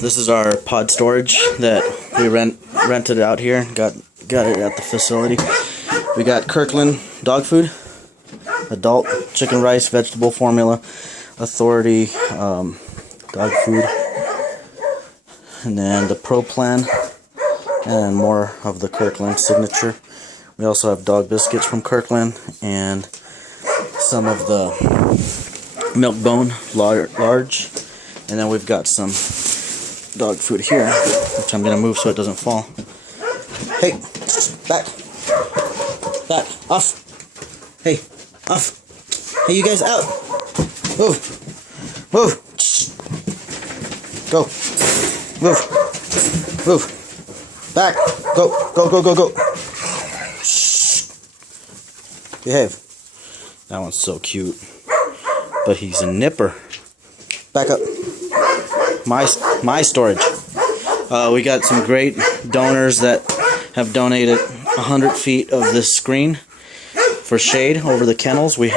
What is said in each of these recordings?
This is our pod storage that we rented out here. Got it at the facility. We got Kirkland dog food, adult chicken, rice, vegetable formula, Authority dog food, and then the Pro Plan, and more of the Kirkland signature. We also have dog biscuits from Kirkland and some of the milk bone large, and then we've got some dog food here, which I'm gonna move so it doesn't fall. Hey, back, off. Hey, off. Hey, you guys out. Move, go, move, back, go. Behave. That one's so cute, but he's a nipper. Back up. My storage. We got some great donors that have donated 100 feet of this screen for shade over the kennels. We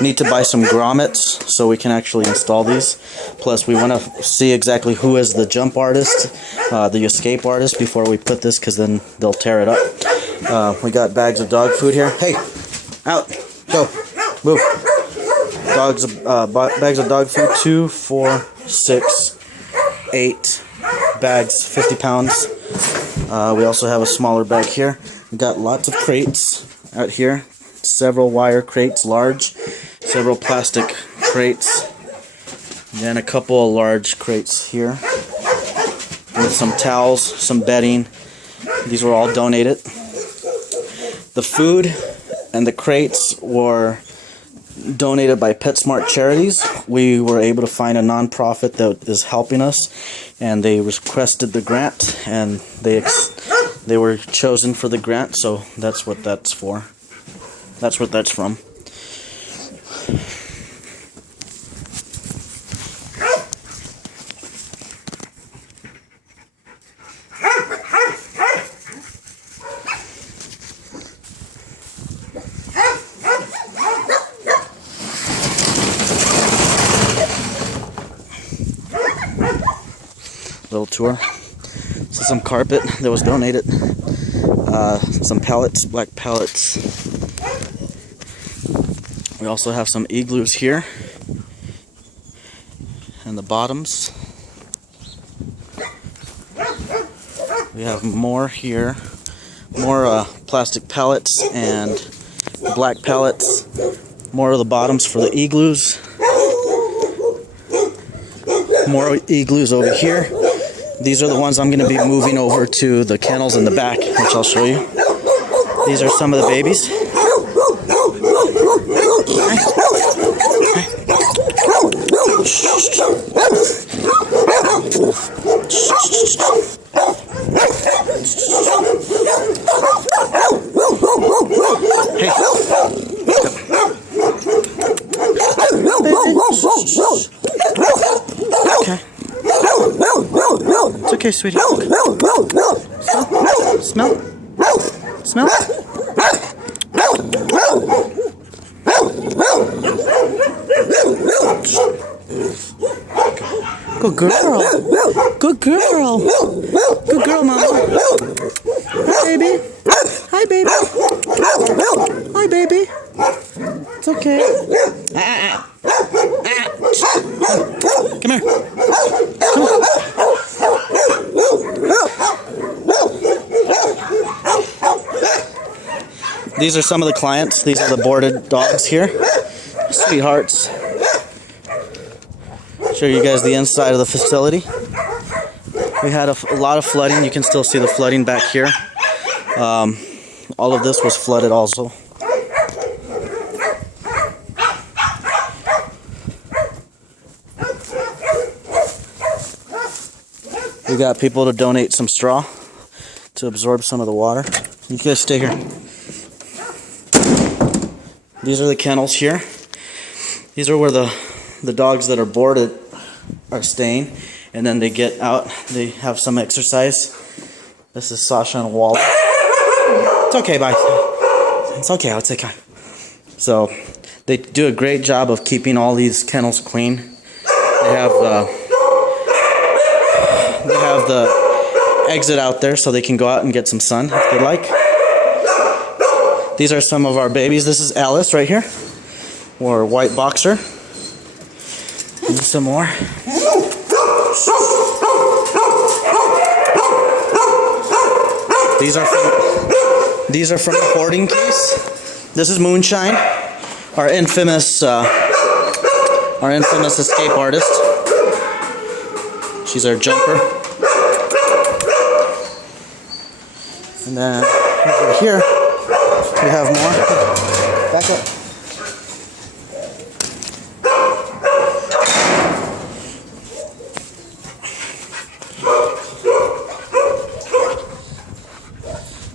need to buy some grommets so we can actually install these. Plus, we want to see exactly who is the jump artist, the escape artist, before we put this, because then they'll tear it up. We got bags of dog food here. Hey, out, go, move. Bags of dog food, 2, 4, 6, 8 bags, 50 pounds. We also have a smaller bag here. We got lots of crates out here, several wire crates, large, several plastic crates, and then a couple of large crates here with some towels, some bedding. These were all donated. The food and the crates were donated by PetSmart Charities. We were able to find a nonprofit that is helping us, and they requested the grant, and they were chosen for the grant, so that's what that's for. That's what that's from. Little tour. So some carpet that was donated, some pallets, black pallets. We also have some igloos here, and the bottoms. We have more here, more plastic pallets and black pallets. More of the bottoms for the igloos. More igloos over here. These are the ones I'm going to be moving over to the kennels in the back, which I'll show you. These are some of the babies. Hey. Okay. It's okay, sweetie. Smell? Smell? Good girl. Good girl. Good girl, Mama. Hi, baby. Hi, baby. Hi, baby. It's okay. Come here. Come on. These are some of the clients. These are the boarded dogs here. Sweethearts. Show you guys the inside of the facility. We had a lot of flooding. You can still see the flooding back here. All of this was flooded also. We got people to donate some straw to absorb some of the water. You guys stay here. These are the kennels here. These are where the dogs that are boarded are staying, and then they get out, they have some exercise. This is Sasha and Wally. It's okay, bye. It's okay, I'll take care. So they do a great job of keeping all these kennels clean. They have the exit out there so they can go out and get some sun if they like. These are some of our babies. This is Alice right here, or white boxer. And some more. These are from the hoarding case. This is Moonshine, our infamous escape artist. She's our jumper. And then over here we have more. Back up.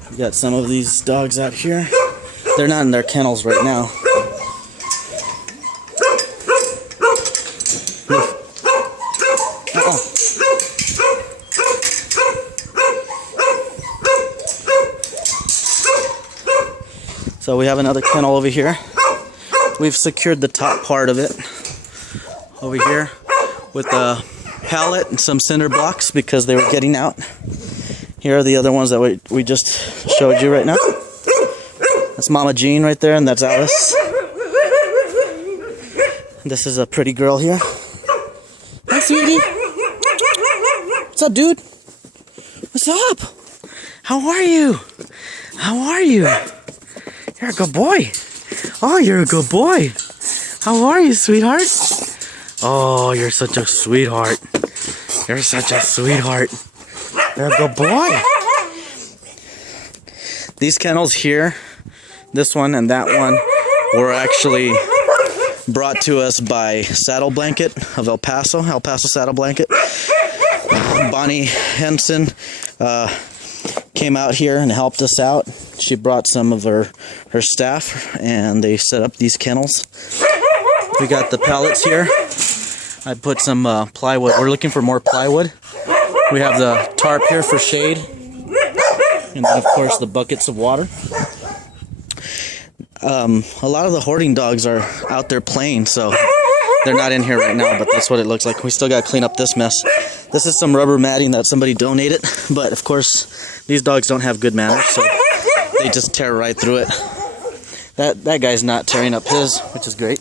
We got some of these dogs out here. They're not in their kennels right now. So we have another kennel over here. We've secured the top part of it over here with a pallet and some cinder blocks because they were getting out. Here are the other ones that we just showed you right now. That's Mama Jean right there, and that's Alice. This is a pretty girl here. Hi, sweetie. What's up, dude? What's up? How are you? How are you? You're a good boy. Oh, you're a good boy. How are you, sweetheart? Oh, you're such a sweetheart. You're such a sweetheart. You're a good boy. These kennels here, this one and that one, were actually brought to us by Saddle Blanket of El Paso Saddle Blanket. Bonnie Henson came out here and helped us out. She brought some of her staff and they set up these kennels. We got the pallets here. I put some plywood. We're looking for more plywood. We have the tarp here for shade. And then of course the buckets of water. A lot of the hoarding dogs are out there playing, so they're not in here right now, but that's what it looks like. We still got to clean up this mess. This is some rubber matting that somebody donated, but of course these dogs don't have good manners, so they just tear right through it. That guy's not tearing up his, which is great.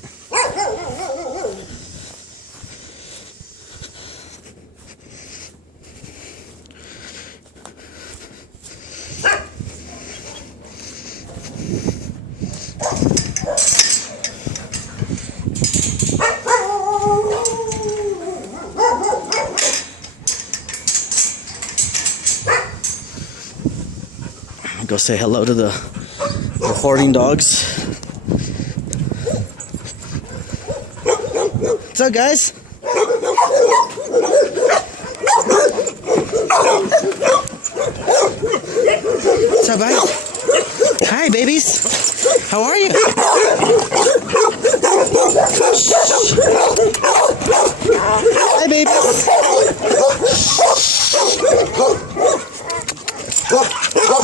Go say hello to the hoarding dogs. What's up, guys? What's up, guys? Hi, babies. How are you? Hi, babies.